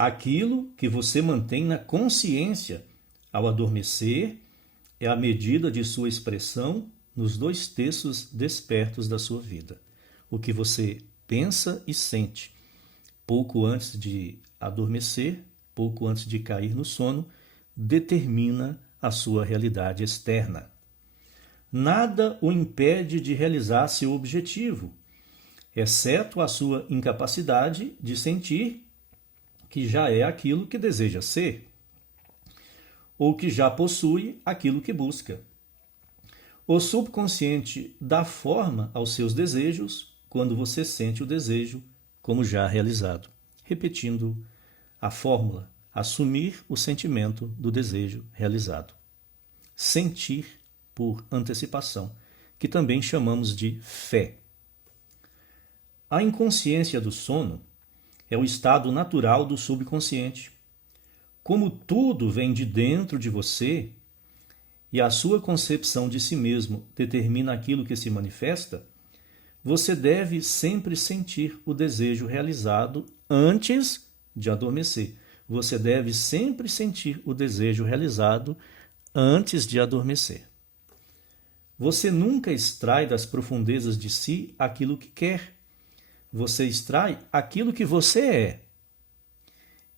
Aquilo que você mantém na consciência ao adormecer é a medida de sua expressão nos 2 terços despertos da sua vida. O que você pensa e sente pouco antes de adormecer, pouco antes de cair no sono, determina a sua realidade externa. Nada o impede de realizar seu objetivo, exceto a sua incapacidade de sentir que já é aquilo que deseja ser, ou que já possui aquilo que busca. O subconsciente dá forma aos seus desejos quando você sente o desejo como já realizado. Repetindo a fórmula, assumir o sentimento do desejo realizado. Sentir por antecipação, que também chamamos de fé. A inconsciência do sono é o estado natural do subconsciente. Como tudo vem de dentro de você e a sua concepção de si mesmo determina aquilo que se manifesta, você deve sempre sentir o desejo realizado antes de adormecer. Você deve sempre sentir o desejo realizado antes de adormecer. Você nunca extrai das profundezas de si aquilo que quer. Você extrai aquilo que você é.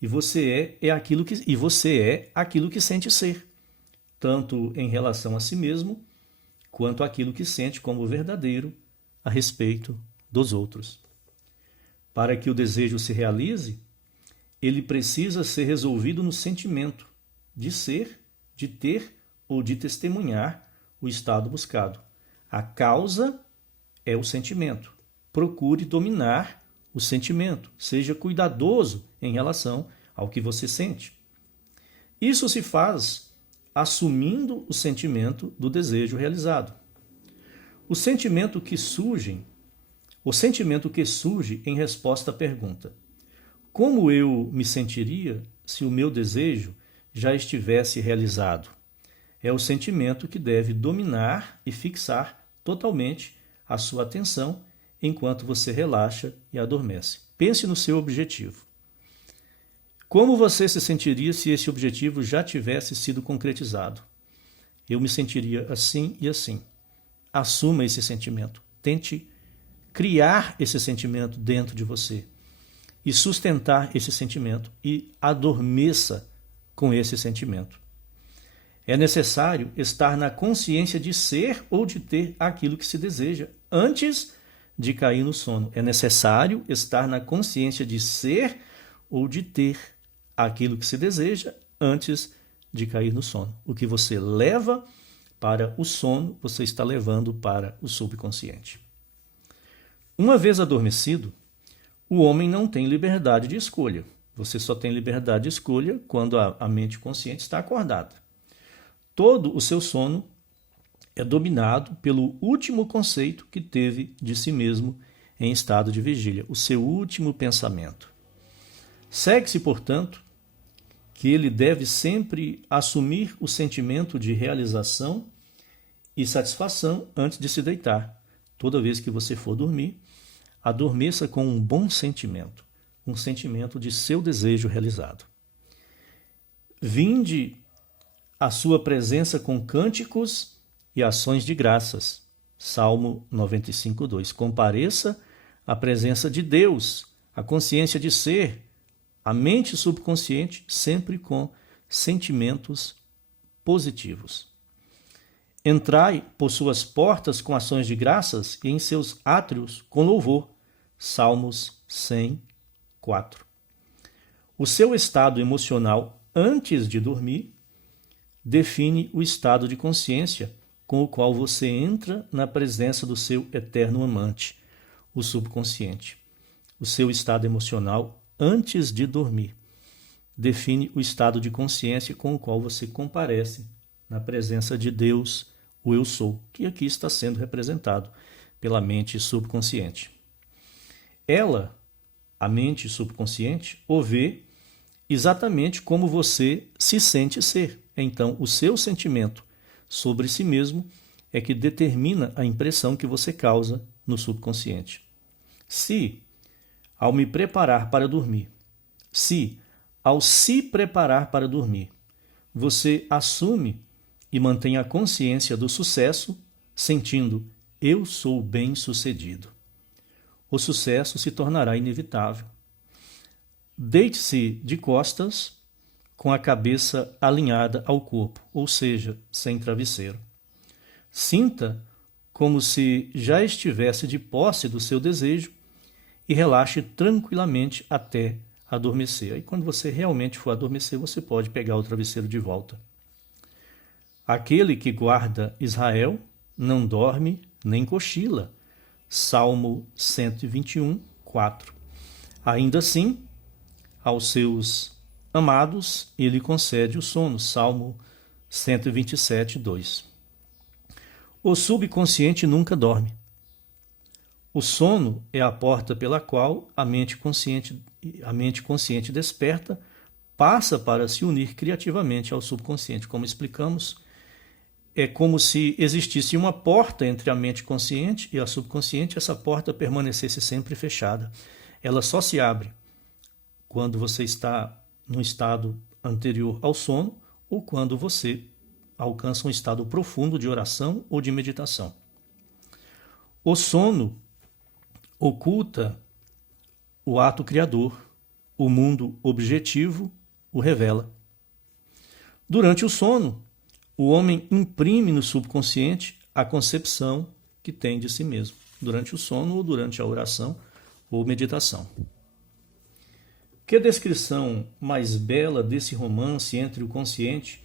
E você é aquilo que sente ser, tanto em relação a si mesmo, quanto aquilo que sente como verdadeiro a respeito dos outros. Para que o desejo se realize, ele precisa ser resolvido no sentimento de ser, de ter ou de testemunhar o estado buscado. A causa é o sentimento. Procure dominar o sentimento. Seja cuidadoso em relação ao que você sente. Isso se faz assumindo o sentimento do desejo realizado. O sentimento que surge em resposta à pergunta: como eu me sentiria se o meu desejo já estivesse realizado? É o sentimento que deve dominar e fixar totalmente a sua atenção enquanto você relaxa e adormece. Pense no seu objetivo. Como você se sentiria se esse objetivo já tivesse sido concretizado? Eu me sentiria assim e assim. Assuma esse sentimento. Tente criar esse sentimento dentro de você e sustentar esse sentimento e adormeça com esse sentimento. É necessário estar na consciência de ser ou de ter aquilo que se deseja antes de cair no sono. É necessário estar na consciência de ser ou de ter aquilo que se deseja antes de cair no sono. O que você leva para o sono, você está levando para o subconsciente. Uma vez adormecido, o homem não tem liberdade de escolha. Você só tem liberdade de escolha quando a mente consciente está acordada. Todo o seu sono é dominado pelo último conceito que teve de si mesmo em estado de vigília, o seu último pensamento. Segue-se, portanto, que ele deve sempre assumir o sentimento de realização e satisfação antes de se deitar. Toda vez que você for dormir, adormeça com um bom sentimento, um sentimento de seu desejo realizado. Vinde a sua presença com cânticos e ações de graças. Salmo 95:2. Compareça à presença de Deus, a consciência de ser, a mente subconsciente, sempre com sentimentos positivos. Entrai por suas portas com ações de graças e em seus átrios com louvor. Salmos 100:4. O seu estado emocional antes de dormir define o estado de consciência com o qual você entra na presença do seu eterno amante, o subconsciente. O seu estado emocional antes de dormir define o estado de consciência com o qual você comparece na presença de Deus, o Eu Sou, que aqui está sendo representado pela mente subconsciente. Ela, a mente subconsciente, o vê exatamente como você se sente ser. Então, o seu sentimento sobre si mesmo é que determina a impressão que você causa no subconsciente. Se, ao me preparar para dormir, se, Ao se preparar para dormir, você assume e mantém a consciência do sucesso, sentindo: eu sou bem-sucedido. O sucesso se tornará inevitável. Deite-se de costas, com a cabeça alinhada ao corpo, ou seja, sem travesseiro. Sinta como se já estivesse de posse do seu desejo e relaxe tranquilamente até adormecer. Aí, quando você realmente for adormecer, você pode pegar o travesseiro de volta. Aquele que guarda Israel não dorme nem cochila. Salmo 121, 4. Ainda assim, aos seus amados, ele concede o sono. Salmo 127, 2. O subconsciente nunca dorme. O sono é a porta pela qual a mente consciente desperta, passa para se unir criativamente ao subconsciente. Como explicamos, é como se existisse uma porta entre a mente consciente e a subconsciente, essa porta permanecesse sempre fechada. Ela só se abre quando você está num estado anterior ao sono ou quando você alcança um estado profundo de oração ou de meditação. O sono oculta o ato criador, o mundo objetivo o revela. Durante o sono, o homem imprime no subconsciente a concepção que tem de si mesmo, durante o sono ou durante a oração ou meditação. Que descrição mais bela desse romance entre o consciente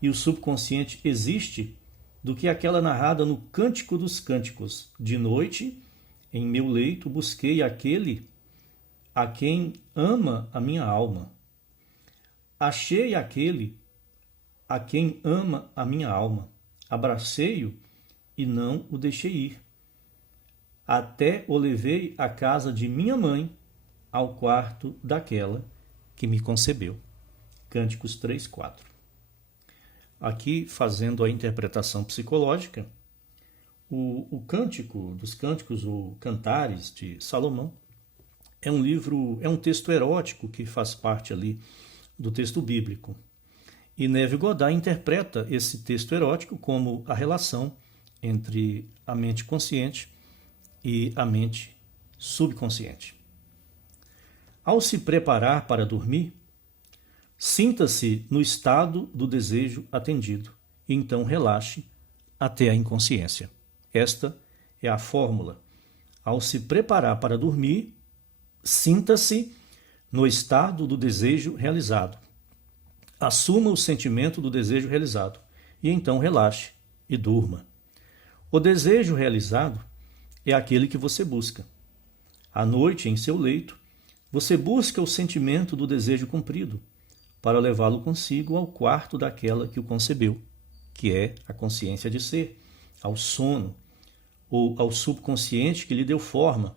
e o subconsciente existe do que aquela narrada no Cântico dos Cânticos. De noite, em meu leito, busquei aquele a quem ama a minha alma. Achei aquele a quem ama a minha alma. Abracei-o e não o deixei ir. Até o levei à casa de minha mãe, ao quarto daquela que me concebeu. Cânticos 3, 4. Aqui, fazendo a interpretação psicológica, o Cântico dos Cânticos, ou Cantares de Salomão, é um texto erótico que faz parte ali do texto bíblico. E Neville Goddard interpreta esse texto erótico como a relação entre a mente consciente e a mente subconsciente. Ao se preparar para dormir, sinta-se no estado do desejo atendido e então relaxe até a inconsciência. Esta é a fórmula. Ao se preparar para dormir, sinta-se no estado do desejo realizado. Assuma o sentimento do desejo realizado e então relaxe e durma. O desejo realizado é aquele que você busca. À noite, em seu leito, você busca o sentimento do desejo cumprido para levá-lo consigo ao quarto daquela que o concebeu, que é a consciência de ser, ao sono ou ao subconsciente que lhe deu forma,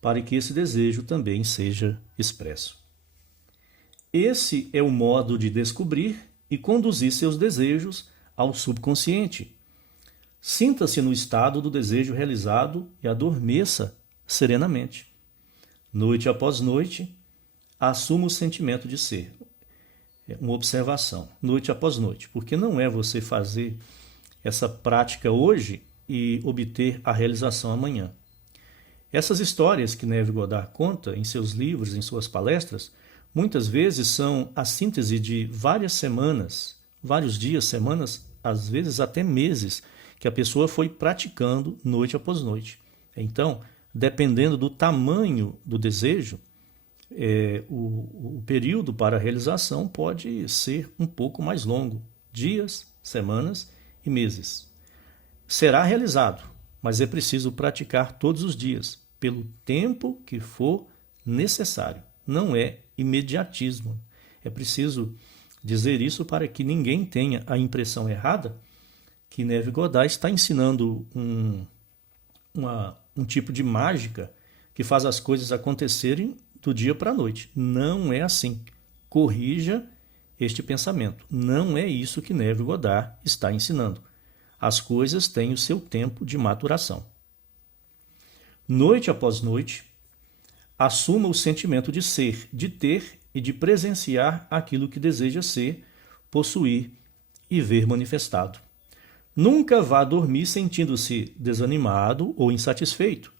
para que esse desejo também seja expresso. Esse é o modo de descobrir e conduzir seus desejos ao subconsciente. Sinta-se no estado do desejo realizado e adormeça serenamente. Noite após noite, assuma o sentimento de ser. É uma observação, noite após noite, porque não é você fazer essa prática hoje e obter a realização amanhã. Essas histórias que Neville Goddard conta em seus livros, em suas palestras, muitas vezes são a síntese de várias semanas, vários dias, semanas, às vezes até meses, que a pessoa foi praticando noite após noite. Então, dependendo do tamanho do desejo, o período para a realização pode ser um pouco mais longo, dias, semanas e meses. Será realizado, mas é preciso praticar todos os dias, pelo tempo que for necessário. Não é imediatismo. É preciso dizer isso para que ninguém tenha a impressão errada que Neville Goddard está ensinando um tipo de mágica que faz as coisas acontecerem do dia para a noite. Não é assim. Corrija este pensamento. Não é isso que Neville Goddard está ensinando. As coisas têm o seu tempo de maturação. Noite após noite, assuma o sentimento de ser, de ter e de presenciar aquilo que deseja ser, possuir e ver manifestado. Nunca vá dormir sentindo-se desanimado ou insatisfeito.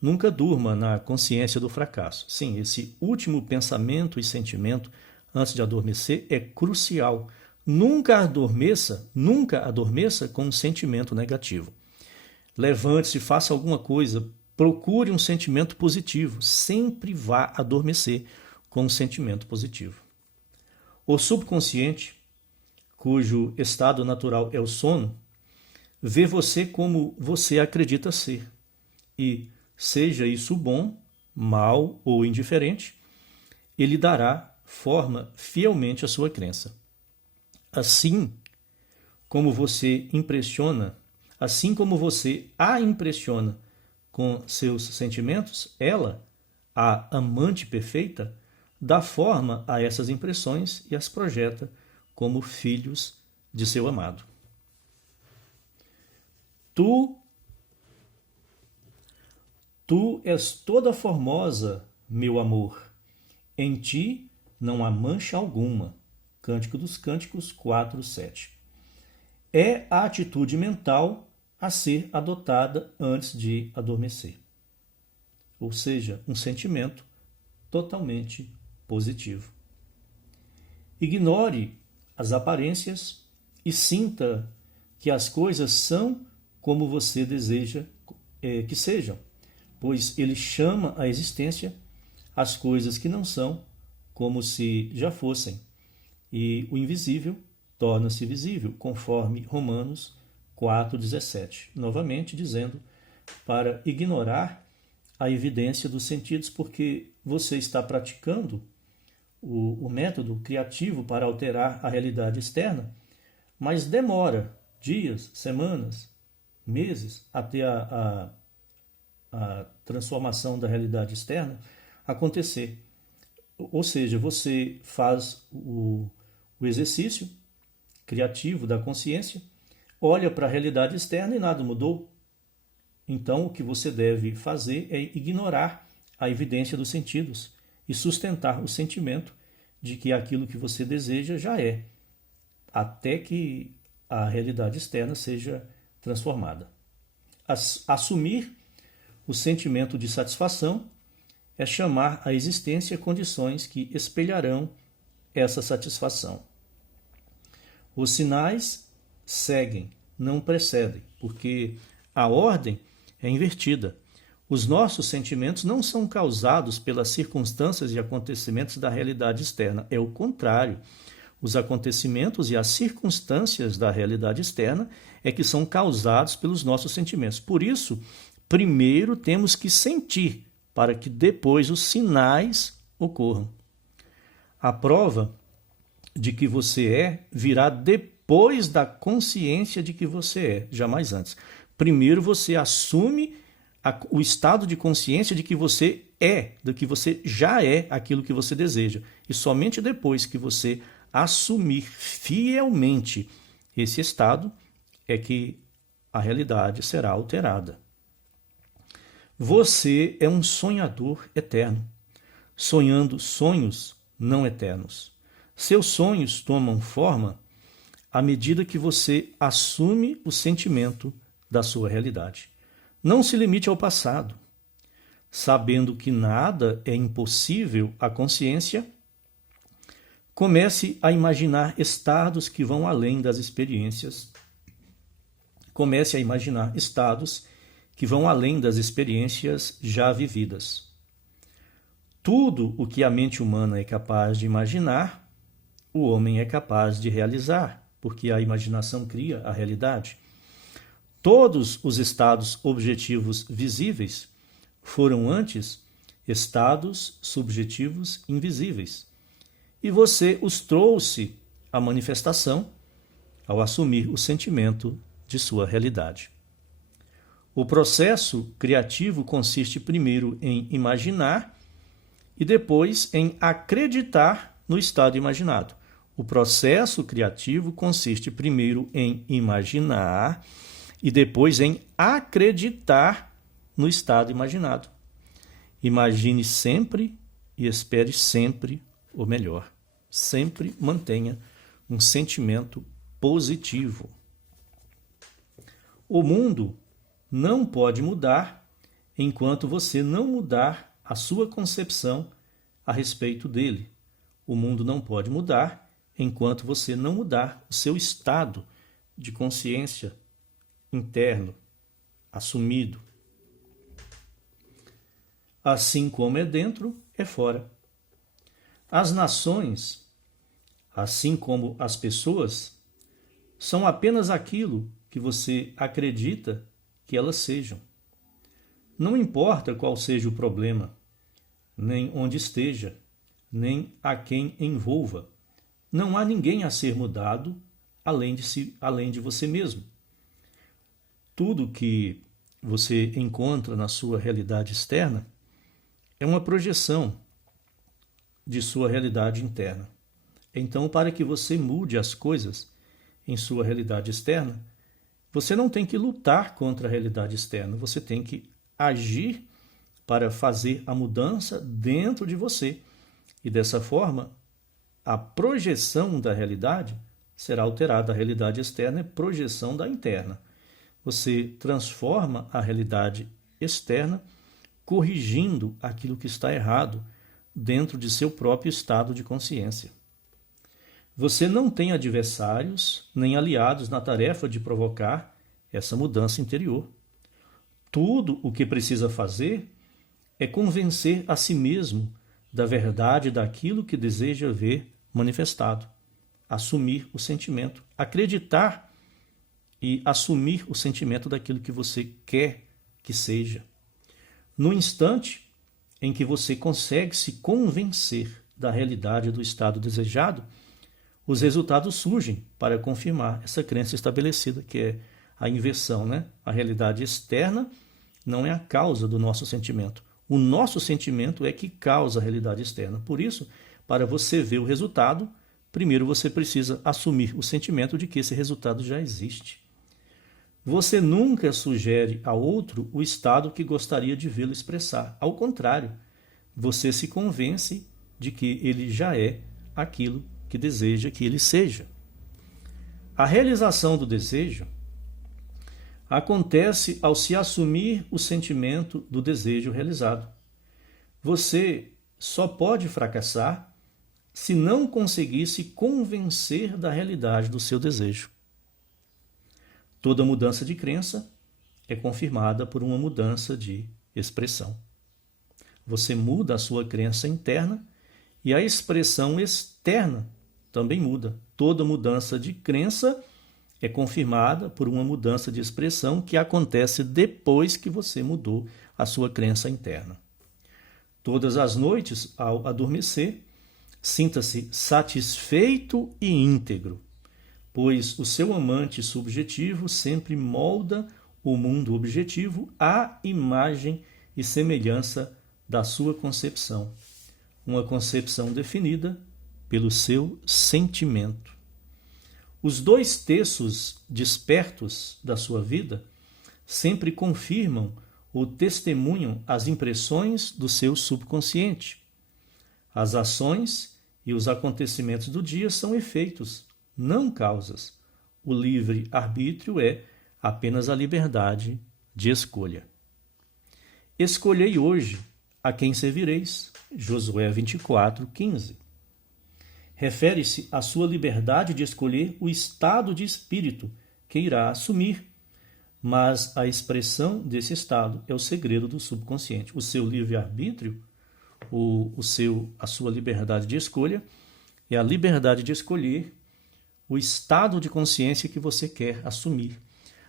Nunca durma na consciência do fracasso. Sim, esse último pensamento e sentimento antes de adormecer é crucial. Nunca adormeça com um sentimento negativo. Levante-se, faça alguma coisa, procure um sentimento positivo. Sempre vá adormecer com um sentimento positivo. O subconsciente, cujo estado natural é o sono, vê você como você acredita ser. E, seja isso bom, mal ou indiferente, ele dará forma fielmente à sua crença. Assim como você a impressiona com seus sentimentos, ela, a amante perfeita, dá forma a essas impressões e as projeta como filhos de seu amado. Tu és toda formosa, meu amor. Em ti não há mancha alguma. Cântico dos Cânticos 4:7. É a atitude mental a ser adotada antes de adormecer. Ou seja, um sentimento totalmente positivo. Ignore as aparências e sinta que as coisas são como você deseja que sejam, pois ele chama à existência as coisas que não são como se já fossem, e o invisível torna-se visível, conforme Romanos 4,17. Novamente dizendo para ignorar a evidência dos sentidos, porque você está praticando o método criativo para alterar a realidade externa, mas demora dias, semanas, meses até a transformação da realidade externa acontecer. Ou seja, você faz o exercício criativo da consciência, olha para a realidade externa e nada mudou. Então, o que você deve fazer é ignorar a evidência dos sentidos e sustentar o sentimento de que aquilo que você deseja já é, até que a realidade externa seja transformada. Assumir o sentimento de satisfação é chamar à existência condições que espelharão essa satisfação. Os sinais seguem, não precedem, porque a ordem é invertida. Os nossos sentimentos não são causados pelas circunstâncias e acontecimentos da realidade externa. É o contrário. Os acontecimentos e as circunstâncias da realidade externa é que são causados pelos nossos sentimentos. Por isso, primeiro temos que sentir, para que depois os sinais ocorram. A prova de que você é virá depois da consciência de que você é, jamais antes. Primeiro você assume o estado de consciência de que você é, de que você já é aquilo que você deseja. E somente depois que você assumir fielmente esse estado é que a realidade será alterada. Você é um sonhador eterno, sonhando sonhos não eternos. Seus sonhos tomam forma à medida que você assume o sentimento da sua realidade. Não se limite ao passado. Sabendo que nada é impossível à consciência, comece a imaginar estados que vão além das experiências. Comece a imaginar estados que vão além das experiências já vividas. Tudo o que a mente humana é capaz de imaginar, o homem é capaz de realizar, porque a imaginação cria a realidade. Todos os estados objetivos visíveis foram antes estados subjetivos invisíveis. E você os trouxe à manifestação ao assumir o sentimento de sua realidade. O processo criativo consiste primeiro em imaginar e depois em acreditar no estado imaginado. O processo criativo consiste primeiro em imaginar e depois em acreditar no estado imaginado. Imagine sempre e espere sempre ou melhor, sempre mantenha um sentimento positivo. O mundo não pode mudar enquanto você não mudar a sua concepção a respeito dele. O mundo não pode mudar enquanto você não mudar o seu estado de consciência interno, assumido. Assim como é dentro, é fora. As nações, assim como as pessoas, são apenas aquilo que você acredita que elas sejam. Não importa qual seja o problema, nem onde esteja, nem a quem envolva. Não há ninguém a ser mudado além de você mesmo. Tudo que você encontra na sua realidade externa é uma projeção de sua realidade interna. Então, para que você mude as coisas em sua realidade externa, você não tem que lutar contra a realidade externa, você tem que agir para fazer a mudança dentro de você. E dessa forma, a projeção da realidade será alterada. A realidade externa é projeção da interna. Você transforma a realidade externa corrigindo aquilo que está errado dentro de seu próprio estado de consciência. Você não tem adversários nem aliados na tarefa de provocar essa mudança interior. Tudo o que precisa fazer é convencer a si mesmo da verdade daquilo que deseja ver manifestado. Assumir o sentimento, acreditar e assumir o sentimento daquilo que você quer que seja. No instante em que você consegue se convencer da realidade do estado desejado, os resultados surgem para confirmar essa crença estabelecida, que é a inversão, né? A realidade externa não é a causa do nosso sentimento. O nosso sentimento é que causa a realidade externa. Por isso, para você ver o resultado, primeiro você precisa assumir o sentimento de que esse resultado já existe. Você nunca sugere a outro o estado que gostaria de vê-lo expressar. Ao contrário, você se convence de que ele já é aquilo que deseja que ele seja. A realização do desejo acontece ao se assumir o sentimento do desejo realizado. Você só pode fracassar se não conseguir se convencer da realidade do seu desejo. Toda mudança de crença é confirmada por uma mudança de expressão. Você muda a sua crença interna e a expressão externa também muda. Toda mudança de crença é confirmada por uma mudança de expressão que acontece depois que você mudou a sua crença interna. Todas as noites, ao adormecer, sinta-se satisfeito e íntegro, pois o seu amante subjetivo sempre molda o mundo objetivo à imagem e semelhança da sua concepção, uma concepção definida pelo seu sentimento. Os 2 terços despertos da sua vida sempre confirmam ou testemunham as impressões do seu subconsciente. As ações e os acontecimentos do dia são efeitos, não causas. O livre-arbítrio é apenas a liberdade de escolha. Escolhei hoje a quem servireis. Josué 24:15. Refere-se à sua liberdade de escolher o estado de espírito que irá assumir, mas a expressão desse estado é o segredo do subconsciente. O seu livre-arbítrio, a sua liberdade de escolha, é a liberdade de escolher o estado de consciência que você quer assumir.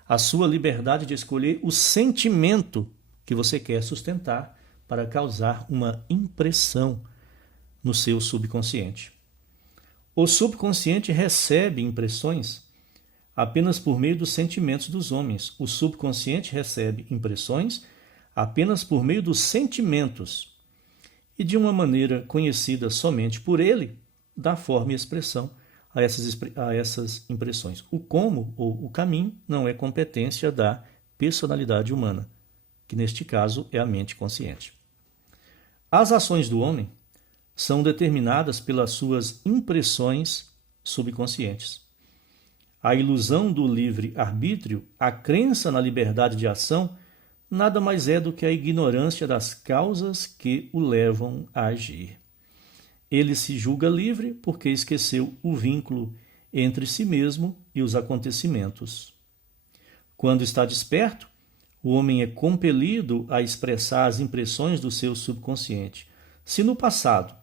A sua liberdade de escolher o sentimento que você quer sustentar para causar uma impressão no seu subconsciente. O subconsciente recebe impressões apenas por meio dos sentimentos dos homens. O subconsciente recebe impressões apenas por meio dos sentimentos e de uma maneira conhecida somente por ele, dá forma e expressão a essas impressões. O como ou o caminho não é competência da personalidade humana, que neste caso é a mente consciente. As ações do homem são determinadas pelas suas impressões subconscientes. A ilusão do livre-arbítrio, a crença na liberdade de ação, nada mais é do que a ignorância das causas que o levam a agir. Ele se julga livre porque esqueceu o vínculo entre si mesmo e os acontecimentos. Quando está desperto, o homem é compelido a expressar as impressões do seu subconsciente. Se no passado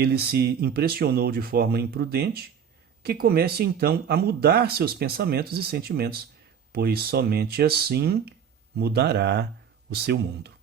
ele se impressionou de forma imprudente, que comece então a mudar seus pensamentos e sentimentos, pois somente assim mudará o seu mundo.